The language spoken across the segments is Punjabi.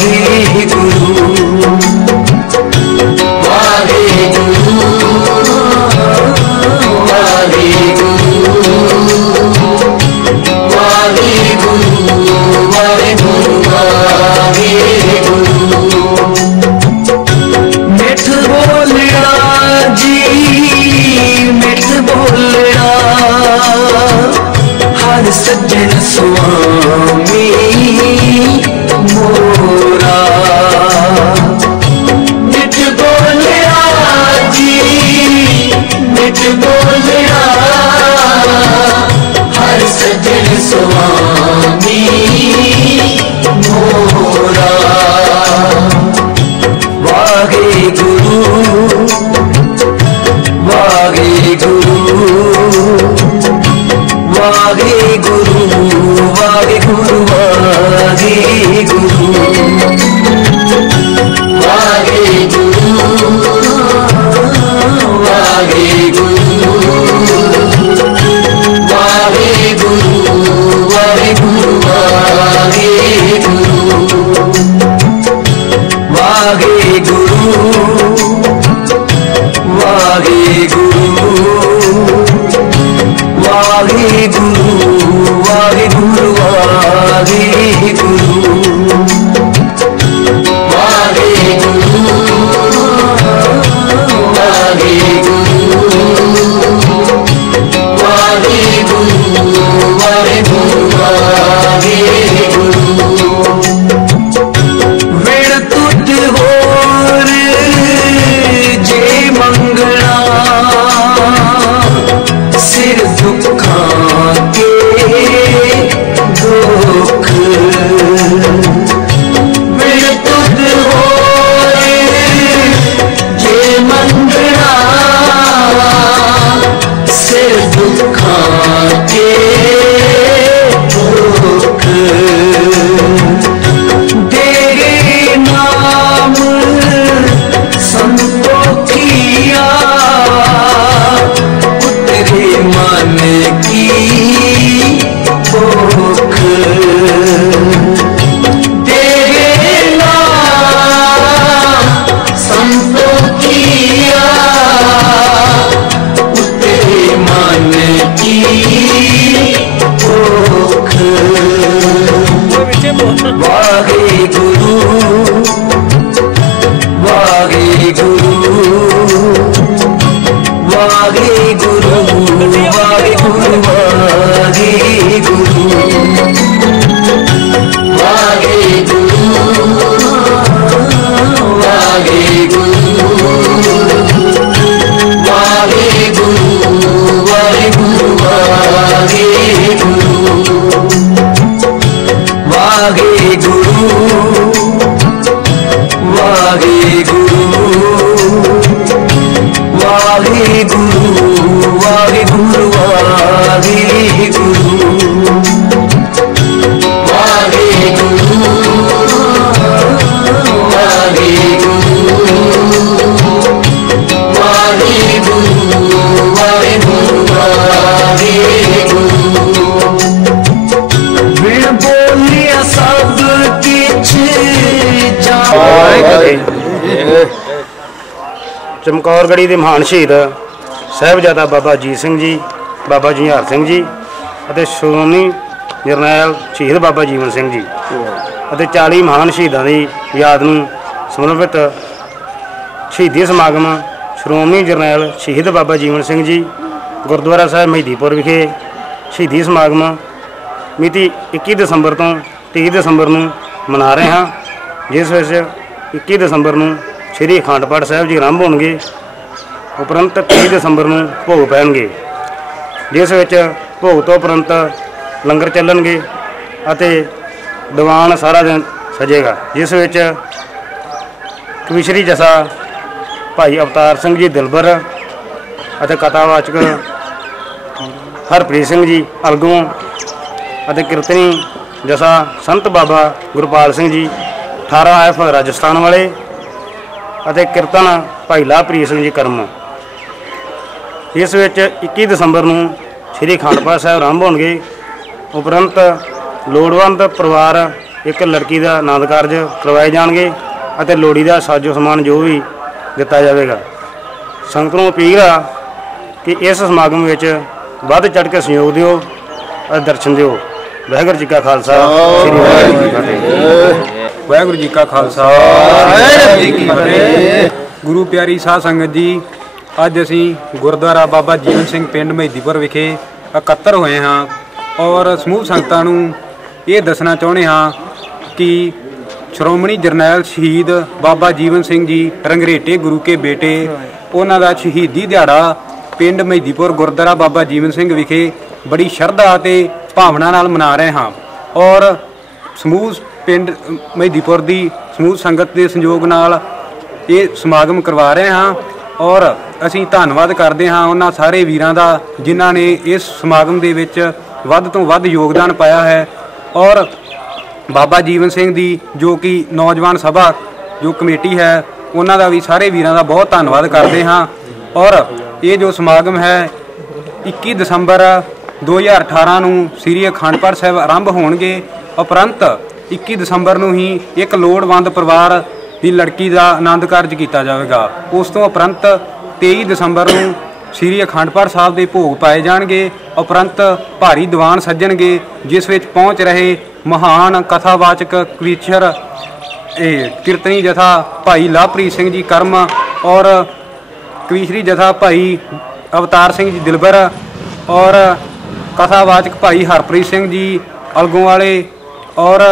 ही ਚਮਕੌਰਗੜੀ ਦੇ ਮਹਾਨ ਸ਼ਹੀਦ ਸਾਹਿਬਜ਼ਾਦਾ ਬਾਬਾ ਅਜੀਤ ਸਿੰਘ ਜੀ, ਬਾਬਾ ਜੁਝਾਰ ਸਿੰਘ ਜੀ ਅਤੇ ਸ਼੍ਰੋਮਣੀ ਜਰਨੈਲ ਸ਼ਹੀਦ ਬਾਬਾ ਜੀਵਨ ਸਿੰਘ ਜੀ ਅਤੇ 40 ਮਹਾਨ ਸ਼ਹੀਦਾਂ ਦੀ ਯਾਦ ਨੂੰ ਸਮਰਪਿਤ ਸ਼ਹੀਦੀ ਸਮਾਗਮ ਸ਼੍ਰੋਮਣੀ ਜਰਨੈਲ ਸ਼ਹੀਦ ਬਾਬਾ ਜੀਵਨ ਸਿੰਘ ਜੀ, ਗੁਰਦੁਆਰਾ ਸਾਹਿਬ ਮਹਿਦੀਪੁਰ ਵਿਖੇ ਸ਼ਹੀਦੀ ਸਮਾਗਮ ਮਿਤੀ 21 ਦਸੰਬਰ ਤੋਂ 30 ਦਸੰਬਰ ਨੂੰ ਮਨਾ ਰਹੇ ਹਾਂ, ਜਿਸ ਵਿੱਚ 21 ਦਸੰਬਰ ਨੂੰ ਸ੍ਰੀ ਅਖੰਡ ਪਾਠ ਸਾਹਿਬ ਜੀ ਆਰੰਭ ਹੋਣਗੇ, ਉਪਰੰਤ 30 ਦਸੰਬਰ ਨੂੰ ਭੋਗ ਪੈਣਗੇ। ਜਿਸ ਵਿੱਚ ਭੋਗ ਤੋਂ ਉਪਰੰਤ ਲੰਗਰ ਚੱਲਣਗੇ ਅਤੇ ਦੀਵਾਨ ਸਾਰਾ ਦਿਨ ਸਜੇਗਾ। ਜਿਸ ਵਿੱਚ ਕਵਿਸ਼ਰੀ ਜਸਾ, ਭਾਈ ਅਵਤਾਰ ਸਿੰਘ ਜੀ ਦਿਲਬਰ ਅਤੇ ਕਥਾਵਾਚਕ ਹਰਪ੍ਰੀਤ ਸਿੰਘ ਜੀ ਅਲਗੋਂ ਅਤੇ ਕੀਰਤਨੀ ਜਸਾ ਸੰਤ ਬਾਬਾ ਗੁਰਪਾਲ ਸਿੰਘ ਜੀ 18 ਐਫ ਰਾਜਸਥਾਨ ਵਾਲੇ ਅਤੇ ਕੀਰਤਨ ਭਾਈ ਲਾਭਪ੍ਰੀਤ ਸਿੰਘ ਜੀ ਕਰਮ। ਇਸ ਵਿੱਚ 21 ਦਸੰਬਰ ਨੂੰ ਸ੍ਰੀ ਅਖੰਡ ਪਾਠ ਸਾਹਿਬ ਆਰੰਭ ਹੋਣਗੇ। ਉਪਰੰਤ ਲੋੜਵੰਦ ਪਰਿਵਾਰ ਇੱਕ ਲੜਕੀ ਦਾ ਆਨੰਦ ਕਾਰਜ ਕਰਵਾਏ ਜਾਣਗੇ ਅਤੇ ਲੋੜੀ ਦਾ ਸਾਜੋ ਸਮਾਨ ਜੋ ਵੀ ਦਿੱਤਾ ਜਾਵੇਗਾ। ਸੰਗਤ ਨੂੰ ਅਪੀਲ ਆ ਕਿ ਇਸ ਸਮਾਗਮ ਵਿੱਚ ਵੱਧ ਚੜ ਕੇ ਸਹਿਯੋਗ ਦਿਓ ਅਤੇ ਦਰਸ਼ਨ ਦਿਓ। ਵਾਹਿਗੁਰੂ ਜੀ ਕਾ ਖਾਲਸਾ, ਸ੍ਰੀ ਵਾਹਿਗੁਰੂ ਵਾਹਿਗੁਰੂ ਜੀ ਕਾ ਖਾਲਸਾ। ਵਾਹਿਗੁਰੂ ਜੀ ਕੀ ਫਤਿਹ। ਗੁਰੂ ਪਿਆਰੀ ਸਾਧ ਸੰਗਤ ਜੀ ਅੱਜ ਅਸੀਂ ਗੁਰਦੁਆਰਾ ਬਾਬਾ ਜੀਵਨ ਸਿੰਘ ਪਿੰਡ ਮਹਿਦੀਪੁਰ ਵਿਖੇ ਇਕੱਤਰ ਹੋਏ ਹਾਂ ਔਰ ਸਮੂਹ ਸੰਗਤਾਂ ਨੂੰ ਇਹ ਦੱਸਣਾ ਚਾਹੁੰਦੇ ਹਾਂ ਕਿ ਸ਼੍ਰੋਮਣੀ ਜਰਨੈਲ ਸ਼ਹੀਦ ਬਾਬਾ ਜੀਵਨ ਸਿੰਘ ਜੀ ਰੰਗਰੇਟੇ ਗੁਰੂ ਕੇ ਬੇਟੇ ਉਹਨਾਂ ਦਾ ਸ਼ਹੀਦੀ ਦਿਹਾੜਾ ਪਿੰਡ ਮਹਿਦੀਪੁਰ ਗੁਰਦੁਆਰਾ ਬਾਬਾ ਜੀਵਨ ਸਿੰਘ ਵਿਖੇ ਬੜੀ ਸ਼ਰਧਾ ਅਤੇ ਭਾਵਨਾ ਨਾਲ ਮਨਾ ਰਹੇ ਹਾਂ ਔਰ ਸਮੂਹ ਪਿੰਡ ਮਹਿਦੀਪੁਰ ਦੀ ਸਮੂਹ ਸੰਗਤ ਦੇ ਸੰਯੋਗ ਨਾਲ ਇਹ ਸਮਾਗਮ ਕਰਵਾ ਰਹੇ ਹਾਂ ਔਰ ਅਸੀਂ ਧੰਨਵਾਦ ਕਰਦੇ ਹਾਂ ਉਹਨਾਂ ਸਾਰੇ ਵੀਰਾਂ ਦਾ ਜਿਨ੍ਹਾਂ ਨੇ ਇਸ ਸਮਾਗਮ ਦੇ ਵਿੱਚ ਵੱਧ ਤੋਂ ਵੱਧ ਯੋਗਦਾਨ ਪਾਇਆ ਹੈ ਔਰ ਬਾਬਾ ਜੀਵਨ ਸਿੰਘ ਦੀ ਜੋ ਕਿ ਨੌਜਵਾਨ ਸਭਾ, ਜੋ ਕਮੇਟੀ ਹੈ, ਉਹਨਾਂ ਦਾ ਵੀ ਸਾਰੇ ਵੀਰਾਂ ਦਾ ਬਹੁਤ ਧੰਨਵਾਦ ਕਰਦੇ ਹਾਂ ਔਰ ਇਹ ਜੋ ਸਮਾਗਮ ਹੈ 21 ਦਸੰਬਰ 2018 ਨੂੰ ਸ੍ਰੀ ਅਖੰਡ ਪਾਠ ਸਾਹਿਬ ਆਰੰਭ ਹੋਣਗੇ, ਉਪਰੰਤ 21 ਦਸੰਬਰ ਨੂੰ ਹੀ ਇੱਕ ਲੋੜਵੰਦ ਪਰਿਵਾਰ ਦੀ ਲੜਕੀ ਦਾ ਆਨੰਦ ਕਾਰਜ ਕੀਤਾ ਜਾਵੇਗਾ। ਉਸ ਤੋਂ ਉਪਰੰਤ 23 ਦਸੰਬਰ ਨੂੰ ਸ੍ਰੀ ਅਖੰਡ ਪਾਠ ਸਾਹਿਬ ਦੇ ਭੋਗ ਪਾਏ ਜਾਣਗੇ। ਉਪਰੰਤ ਭਾਰੀ ਦੀਵਾਨ ਸੱਜਣਗੇ, ਜਿਸ ਵਿੱਚ ਪਹੁੰਚ ਰਹੇ ਮਹਾਨ ਕਥਾਵਾਚਕ ਕਵੀਸ਼ਰ ਇਹ ਕੀਰਤਨੀ ਜਥਾ ਭਾਈ ਲਾਭਪ੍ਰੀਤ ਸਿੰਘ ਜੀ ਕਰਮ ਔਰ ਕਵੀਸ਼ਰੀ ਜਥਾ ਭਾਈ ਅਵਤਾਰ ਸਿੰਘ ਜੀ ਦਿਲਬਰ ਔਰ ਕਥਾਵਾਚਕ ਭਾਈ ਹਰਪ੍ਰੀਤ ਸਿੰਘ ਜੀ ਅਲਗੋਂ ਵਾਲੇ ਔਰ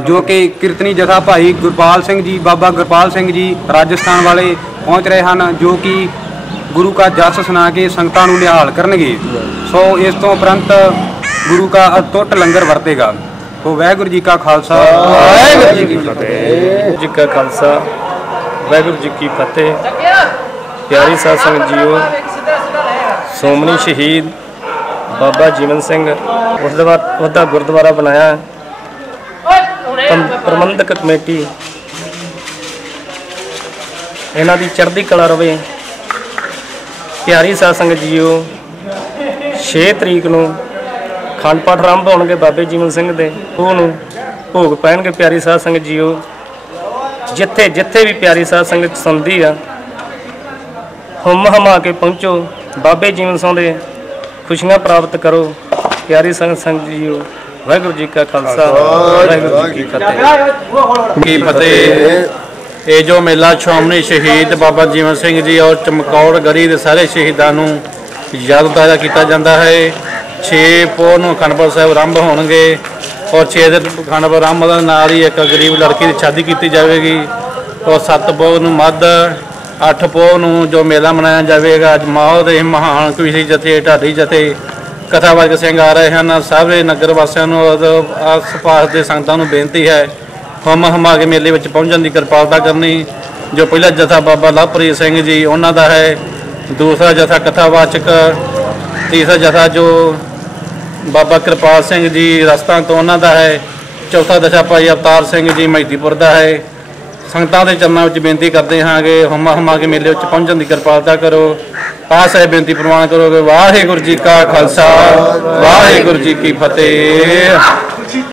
ਜੋ ਕਿ ਕੀਰਤਨੀ ਜਥਾ ਭਾਈ ਗੁਰਪਾਲ ਸਿੰਘ ਜੀ ਬਾਬਾ ਗੁਰਪਾਲ ਸਿੰਘ ਜੀ ਰਾਜਸਥਾਨ ਵਾਲੇ ਪਹੁੰਚ ਰਹੇ ਹਨ ਜੋ ਕਿ ਗੁਰੂ ਕਾ ਜਸ ਸੁਣਾ ਕੇ ਸੰਗਤਾਂ ਨੂੰ ਨਿਹਾਲ ਕਰਨਗੇ। ਸੋ ਇਸ ਤੋਂ ਉਪਰੰਤ ਗੁਰੂ ਕਾ ਅਟੁੱਟ ਲੰਗਰ ਵਰਤੇਗਾ। ਸੋ ਵਾਹਿਗੁਰੂ ਜੀ ਕਾ ਖਾਲਸਾ। ਵਾਹਿਗੁਰੂ ਜੀ ਕੀ ਫਤਿਹ। ਜੀ ਕਾ ਖਾਲਸਾ। ਵਾਹਿਗੁਰੂ ਜੀ ਕੀ ਫਤਿਹ। ਪਿਆਰੀ ਸਾਧ ਸੰਗਤ ਜੀਓ ਸੋਮਣੀ ਸ਼ਹੀਦ ਬਾਬਾ ਜੀਵਨ ਸਿੰਘ ਉਸ ਦਾ ਉਹਦਾ ਗੁਰਦੁਆਰਾ ਬਣਾਇਆ। ਪ੍ਰਮ- ਪ੍ਰਬੰਧਕ ਕਮੇਟੀ। ਇਹਨਾਂ ਦੀ ਚੜ੍ਹਦੀ ਕਲਾ ਰਵੇ। ਪਿਆਰੀ ਸਾਧ ਸੰਗਤ ਜੀਓ 6 ਤਰੀਕ ਨੂੰ ਖੰਡ ਪਾਠ ਆਰੰਭ ਹੋਣਗੇ ਬਾਬੇ ਜੀਵਨ ਸਿੰਘ ਦੇ। ਉਹ ਨੂੰ ਭੋਗ ਪੈਣਗੇ ਪਿਆਰੀ ਸਾਧ ਸੰਗਤ ਜੀਓ। ਜਿੱਥੇ ਜਿੱਥੇ ਵੀ ਪਿਆਰੀ ਸਾਧ ਸੰਗਤ ਸੁਣਦੀ ਆ ਹੁਮ ਹਮਾ ਕੇ ਪਹੁੰਚੋ। ਬਾਬੇ ਜੀਵਨ ਸਿੰਘ ਦੇ ਖੁਸ਼ੀਆਂ ਪ੍ਰਾਪਤ ਕਰੋ। ਪਿਆਰੀ ਸੰਗਤ ਸੰਗਤ ਜੀਓ। ਵਾਹਿਗੁਰੂ ਜੀ ਕਾ ਖਾਲਸਾ ਵਾਹਿਗੁਰੂ ਜੀ ਕੀ ਫਤਿਹ। ਕੀ ਫਤਿਹ? ਇਹ ਜੋ ਮੇਲਾ ਸ਼੍ਰੋਮਣੀ ਸ਼ਹੀਦ ਬਾਬਾ ਜੀਵਨ ਸਿੰਘ ਜੀ ਔਰ ਚਮਕੌਰ ਗੜੀ ਦੇ ਸਾਰੇ ਸ਼ਹੀਦਾਂ ਨੂੰ ਯਾਦ ਤਾਜ਼ਾ ਕੀਤਾ ਜਾਂਦਾ ਹੈ। 6 ਪੋਹ ਨੂੰ ਅਖੰਡਪੁਰ ਸਾਹਿਬ ਆਰੰਭ ਹੋਣਗੇ ਔਰ 6 ਦਿਨ ਅਖੰਡਪੁਰ ਆਰੰਭ ਦੇ ਨਾਲ ਹੀ ਇੱਕ ਗਰੀਬ ਲੜਕੀ ਦੀ ਸ਼ਾਦੀ ਕੀਤੀ ਜਾਵੇਗੀ ਔਰ 7 ਪੋਹ ਨੂੰ ਮੱਧ 8 ਪੋਹ ਨੂੰ ਜੋ ਮੇਲਾ ਮਨਾਇਆ ਜਾਵੇਗਾ। ਅੱਜ ਮਾਹੌਲ ਦੇ ਮਹਾਨ ਕਵੀ ਜਥੇ ਢਾਡੀ ਜਥੇ ਕਥਾਵਾਚਕ ਸਿੰਘ ਆ ਰਹੇ ਹਨ। ਸਾਰੇ ਨਗਰ ਵਾਸੀਆਂ ਨੂੰ ਔਰ ਆਸ-ਪਾਸ ਦੇ ਸੰਗਤਾਂ ਨੂੰ ਬੇਨਤੀ ਹੈ, ਹਮ ਹਮਾ ਕੇ ਮੇਲੇ ਵਿੱਚ ਪਹੁੰਚਣ ਦੀ ਕਿਰਪਾਲਤਾ ਕਰਨੀ। ਜੋ ਪਹਿਲਾ ਜਥਾ ਬਾਬਾ ਲਵਪ੍ਰੀਤ ਸਿੰਘ ਜੀ, ਉਹਨਾਂ ਦਾ ਹੈ। ਦੂਸਰਾ ਜਥਾ ਕਥਾਵਾਚਕ, ਤੀਸਰਾ ਜਥਾ ਜੋ ਬਾਬਾ ਕਿਰਪਾਲ ਸਿੰਘ ਜੀ ਰਸਤਾ ਤੋਂ ਉਹਨਾਂ ਦਾ ਹੈ। ਚੌਥਾ ਦਸ਼ਾ ਭਾਈ ਅਵਤਾਰ ਸਿੰਘ ਜੀ ਮਹਿਦੀਪੁਰ ਦਾ ਹੈ। ਸੰਗਤਾਂ ਦੇ ਚਰਨਾਂ ਵਿੱਚ ਬੇਨਤੀ ਕਰਦੇ ਹਾਂ ਕਿ ਹਮਾ ਹਮਾ ਕੇ ਮੇਲੇ ਵਿੱਚ ਪਹੁੰਚਣ ਦੀ ਕਿਰਪਾਲਤਾ ਕਰੋ। ਆਸ ਹੈ ਬੇਨਤੀ ਪ੍ਰਵਾਨ ਕਰੋਗੇ ਵਾਹਿਗੁਰੂ ਜੀ ਕਾ ਖਾਲਸਾ ਵਾਹਿਗੁਰੂ ਜੀ ਕੀ ਫਤਿਹ।